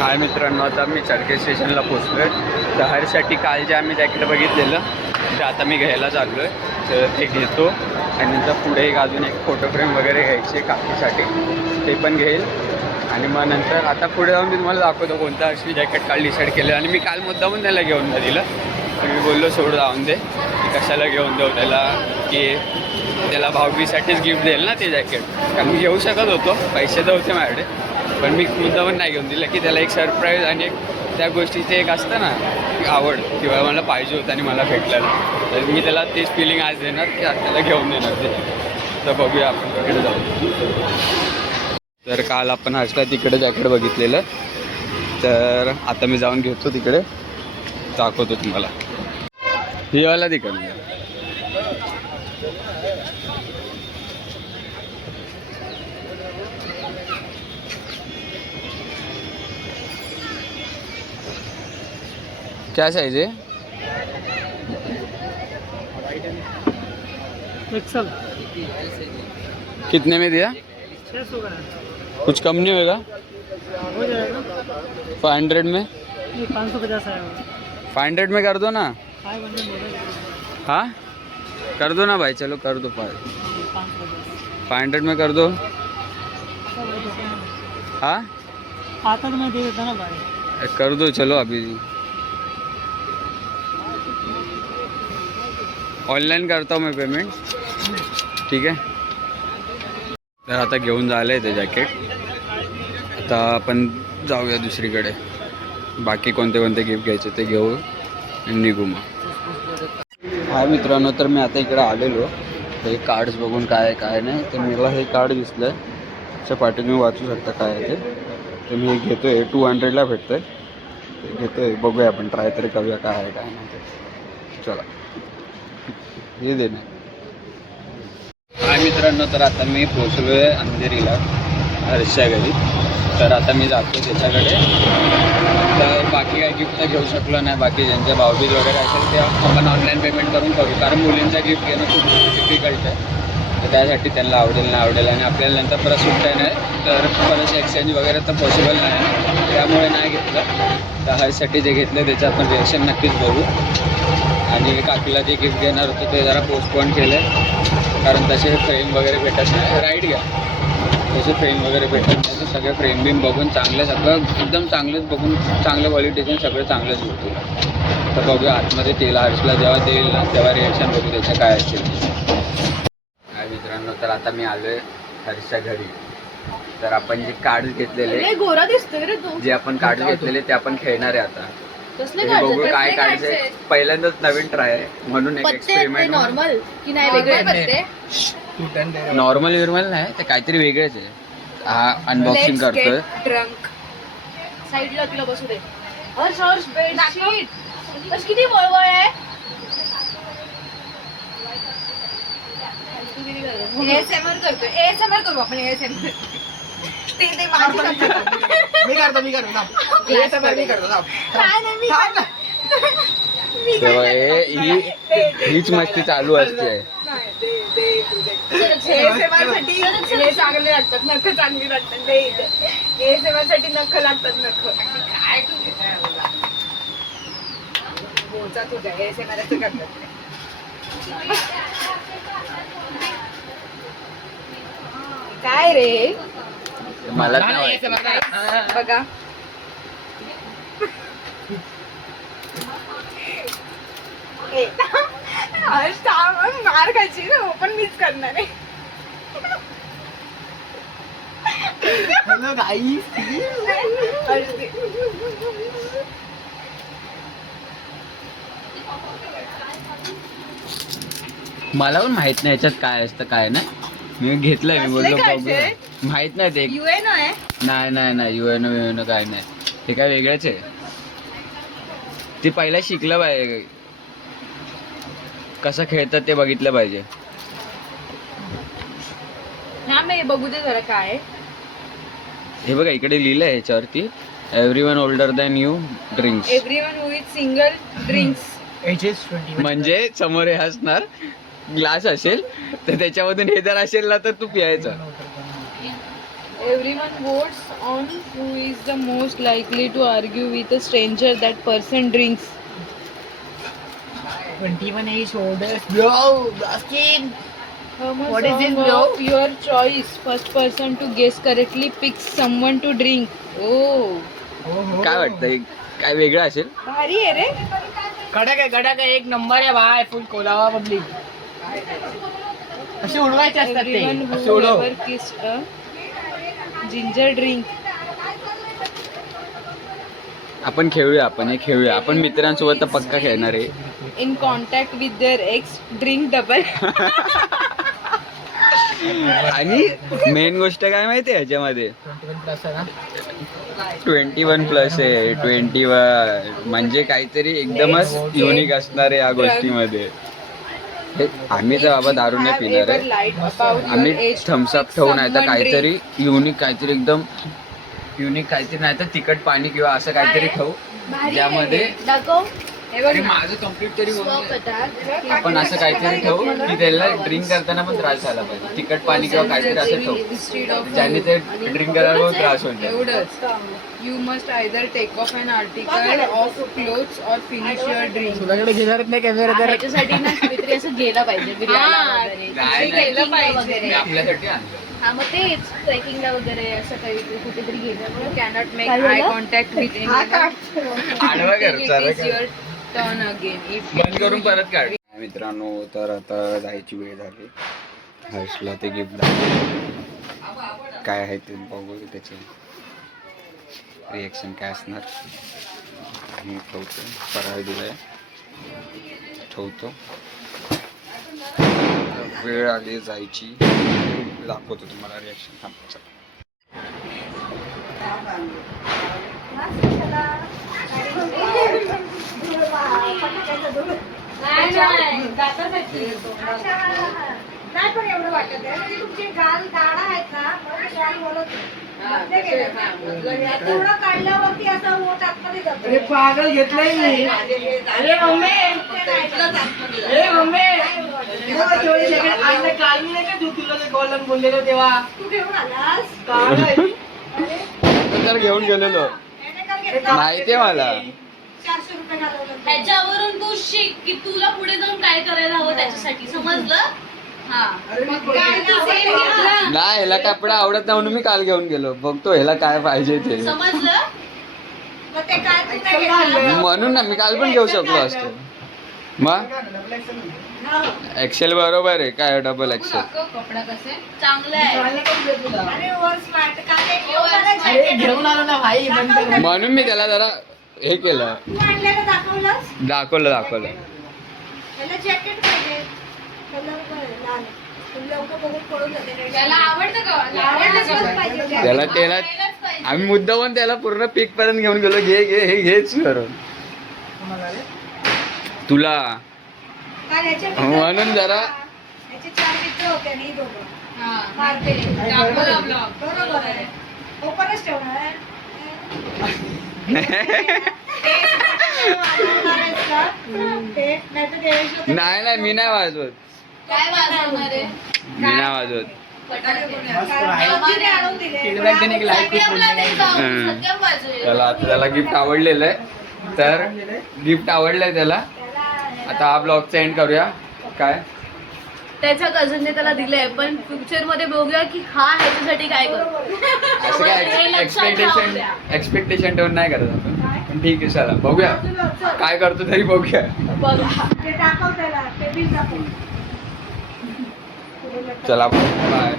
हाय मित्रांनो, आता मी चडके स्टेशनला पोचलो आहे. तर हरसाठी काल जे आम्ही जॅकेट बघितलेलं ते आता मी घ्यायला चाललो आहे. तर ते घेतो आणि नंतर पुढे अजून एक फोटो फ्रेम वगैरे घ्यायची काकीसाठी, ते पण घेईल. आणि मग नंतर आता पुढे जाऊन मी तुम्हाला दाखवतो कोणतं अशी जॅकेट काल डिसाईड केलं. आणि मी काल मुद्दामून त्याला घेऊन दिलं. मी बोललो सोड जाऊन दे, की कशाला घेऊन देऊ त्याला, की त्याला भाऊबीसाठीच गिफ्ट देईल ना ते जॅकेट. कारण मी घेऊ शकत होतो, पैसे तर होते माझ्याकडे, पण मी मुद्दामून नाही घेऊन दिलं, की त्याला एक सरप्राईज आणि एक त्या गोष्टीचे एक असतं ना आवड, किंवा मला पाहिजे होतं आणि मला भेटलेलं. तर मी त्याला तेच फिलिंग आज देणार, की आज त्याला घेऊन देणार ते. तर बघूया आपण तिकडे जाऊ. तर काल आपण हर्षला तिकडे जॅकेट बघितलेलं, तर आता मी जाऊन घेतो तिकडे, दाखवतो तुम्हाला. ही वाला तिकडे क्या साइज है? एक्सल कितने में दिया? 600 का है, कुछ कम नहीं होगा? हो जाएगा। 500 में? ये 550 आएगा। 500 में कर दो ना. 500 बोला, हाँ कर दो ना भाई, चलो कर दो. 500 में कर दो. हाँ आता तो मैं दे देता ना भाई। कर दो चलो अभी. ऑनलाईन करता हूँ मैं पेमेंट, ठीक आहे. तर आता घेऊन झालं आहे ते जॅकेट. आता आपण जाऊया दुसरीकडे, बाकी कोणते कोणते गिफ्ट घ्यायचे ते घेऊ आणि निघू मग. हा मित्रांनो, तर मी आता इकडे आलेलो. हे कार्ड्स बघून काय नाही, तर मला हे कार्ड दिसलं आहे. त्याच्या पाठी तुम्ही वाचू शकता काय आहे ते. तर मी हे घेतो आहे, 200ला भेटतं आहे. ते घेतो आहे, बघूया आपण, ट्राय तरी करूया काय आहे काय नाही ते. चला हे दे ना. हाय मित्रांनो, तर आता मी पोचलो आहे अंधेरीला हर्षच्या घरी. तर आता मी जातो त्याच्याकडे. तर बाकी काही गिफ्ट तर घेऊ शकलो नाही, बाकी ज्यांच्या भावबीज वगैरे असेल ते आपण ऑनलाईन पेमेंट करून करू, कारण मुलींचा गिफ्ट घेणं खूप डिफिकल्ट आहे. तर त्यासाठी त्यांना आवडेल नाही आवडेल, आणि आपल्याला नंतर परत सुट्ट्या नाही, तर परत एक्सचेंज वगैरे तर पॉसिबल नाही ना, त्यामुळे नाही घेतलं. तर हर्षसाठी जे घेतलं त्याचं आपण रिॲक्शन नक्कीच बघू. आणि काकीला जे गिफ्ट देणार होतं ते जरा पोस्टपोन केलं आहे, कारण तसे फ्रेम वगैरे भेटत नाही. राईट घ्या, तसे फ्रेम वगैरे भेटत नाही. तर सगळे फ्रेम बिम बघून चांगलं, सगळं एकदम चांगलंच बघून, चांगलं क्वालिटीचं सगळं चांगलंच भेटतील. तर बघूया आतमध्ये तेल हर्षला जेव्हा देईल ना तेव्हा रिॲक्शन बघू त्याचं काय असेल. काय मित्रांनो, तर आता मी आलो आहे हर्षच्या घरी. तर आपण जे कार्ड घेतलेले, गोरा दिसतोय रे तू. जे आपण कार्ड घेतलेले ते आपण खेळणार आहे आता. कसले हे बघू काय काढायचंय, पहिल्यांदाच नवीन ट्राय आहे म्हणून एक एक्सपेरिमेंट. नॉर्मल की नाही वेगळे पत्ते? नॉर्मल विर्मल नाही, ते काहीतरी वेगळेच आहे. हा अनबॉक्सिंग करतोय. ड्रंक साईडला तुला बसू दे. हर्ष हर्ष बेडशीट बस, किती वळवळ आहे. एएसएमआर करतोय. एएसएमआर करू आपण. एएसएमआर ते माझी मी करतो तेव्हा हीच मस्ती चालू असते. एएसएमआर साठी हे चांगले लागतात, नख चांगली लागतात. एएसएमआर साठी नख लागतात. नख काय बोचा तुझ्या एएसएमआर करतात. काय रे मला बघा. मार खायची ना, पण मीच करणार आहे. मला पण माहित नाही याच्यात काय असतं काय नाही. मी घेतलंय, मी बोललो माहित नाही ते. युएनओ आहे. नाही युएनओ काय नाही, ते काय वेगळंच आहे. ते पहिला शिकलं पाहिजे, कसं खेळतात ते बघितलं पाहिजे. हा मी बघू दे जरा काय. हे बघा इकडे लिहिलंय याच्यावरती, everyone older than you drinks. Everyone who is single drinks. Ages 20 म्हणजे समोर हे असणार ग्लास असेल, तर त्याच्यामधून हे जर असेल ना तर तू पियायचं. Everyone votes on who is the most likely to argue with a stranger that person drinks. 21 age holders. Bro, Baskin. What is this, Song bro? of your choice. First person to guess correctly picks someone to drink. Oh, काय वाटतंय काय वेगळं असेल? भारी आहे रे. कडक आहे एक नंबर आहे भाई. फुल कोलावा पब्लिक. असे उडवायचे असतात ते. Everyone असे who उडव. ever kissed a ginger drink. आपण खेळूया, आपण हे खेळूया. आपण मित्रांसोबत तर पक्का खेळणार आहे. In contact with their ex, drink double. आणि मेन गोष्ट काय माहितीये ह्याच्यामध्ये 21 plus आहे ना. 21 प्लस आहे. 21 म्हणजे काहीतरी एकदमच युनिक असणार आहे या गोष्टीमध्ये. आम्ही तर बाबा दारू नाही पिणार Ever आहे. lied about your आम्ही age to थम्सअप pick ठेवू नाही तर someone काहीतरी drink. युनिक काहीतरी एकदम युनिक काहीतरी नाही तर तिखट पाणी किंवा असं काहीतरी ठेवू ज्यामध्ये हे बघ अरे माझं कम्प्लीट तरी होऊन जाईल. आपण असं काहीतरी ठेवू की त्याला ड्रिंक करताना पण त्रास झाला पाहिजे. तिखट पाणी किंवा काहीतरी असं ठेवू instead of ज्याने ते ड्रिंक करायला पण त्रास होईल. एवढंच. You must either take off an article of clothes or finish your drink. तुझ्याकडे घेणार नाही कॅमेरा तर. त्याच्यासाठी ना काहीतरी असं गेलं पाहिजे बिर्याणीला वगैरे. नाही, ते केलं नाही. पाहिजे. मी आपल्यासाठी आणलं. हा मग तेच ट्रेकिंगला वगैरे असं काही कुठेतरी गेलं. You cannot make काय eye झालं? contact with anyone. आडवा कर, It सरळ is कर. your turn again. If बंद करून परत काढ. मित्रांनो तर आता जायची वेळ झाली. हर्षला ते गिफ्ट दाखव काय आहे ते बघू त्याचे रिएक्शन काय असणार. मी ठेवतो फराळ दिलाय ठेवतो. वेळ आली जायची दाखवतो तुम्हाला रिएक्शन. नाही पण एवढं वाटत आहे म्हणजे तुमचे गाल दाढा आहेत ना म्हणून गाल बोलत नाही. तेवढं काढल्यावरती असं ओठ आतमध्ये जातो. अरे पागल घेतलंय मी. अरे मम्मी. अरे मम्मी. आणलं काल मी नाही का तू तुला ते कॉलर बोललेलो तेव्हा. तू घेऊन आलास काल आहे. तर घेऊन गेलेलो याने काल घेतला माहितीये मला. 400 रुपये घालवलं. ह्याच्यावरून तू शिक की तुला पुढे जाऊन काय करायला हवं त्याच्यासाठी समजलं. हा काय तू सेल घेतला? नाही ह्याला कपडा आवडत नाही म्हणून मी काल घेऊन गेलो. बघतो ह्याला काय पाहिजे ते समजलं. मग ते काय तू नाही घेतला? म्हणून ना मी काल पण घेऊ शकलो असतो. मग हो. एक्सेल बरोबर आहे काय डबल एक्सेल. कपडा कसे चांगलं आहे. अरे वर स्मार्ट काय अरे घेऊन आलो ना भाई. बंद कर. म्हणून मी त्याला जरा हे केलं. तू आणलेलं दाखवलंस दाखवलं त्याला जॅकेट पाहिजे कलर लाल लवकर बघून पळून जाते. त्याला आवडतं का? आवडतं पाहिजे त्याला आम्ही मुद्दामून त्याला पूर्ण पीक पर्यंत घेऊन गेलो. घे हेच करून तुला काय याचे मित्र म्हणून जरा याचे 4 मित्र होते आणि ही दोघं हा. मारते. दाखवला vlog. बरोबर आहे. ओपनच ठेवणार आहे. नाही मी नाही वाजवत. काय वाजवणार आहे. मी नाही वाजवत. फीडबॅक देणे की लाईक सत्यमला नाही जाऊ. हम्म. सत्यम वाजवेल. त्याला आता त्याला गिफ्ट आवडलेलं आहे तर गिफ्ट आवडलंय त्याला. आता हा ब्लॉगचा एंड करूया. काय त्याच्या कझनने त्याला दिलंय पण फ्युचर मध्ये बघूया की हा ह्याच्यासाठी काय करतो. असं काय हे लक्षात राहू द्या. एक्सपेक्टेशन ठेवून नाही करत आपण. पण ठीक आहे चला बघूया काय करतो तरी बघूया. बघा. ते दाखव त्याला ते बिल दाखव. चला बाय.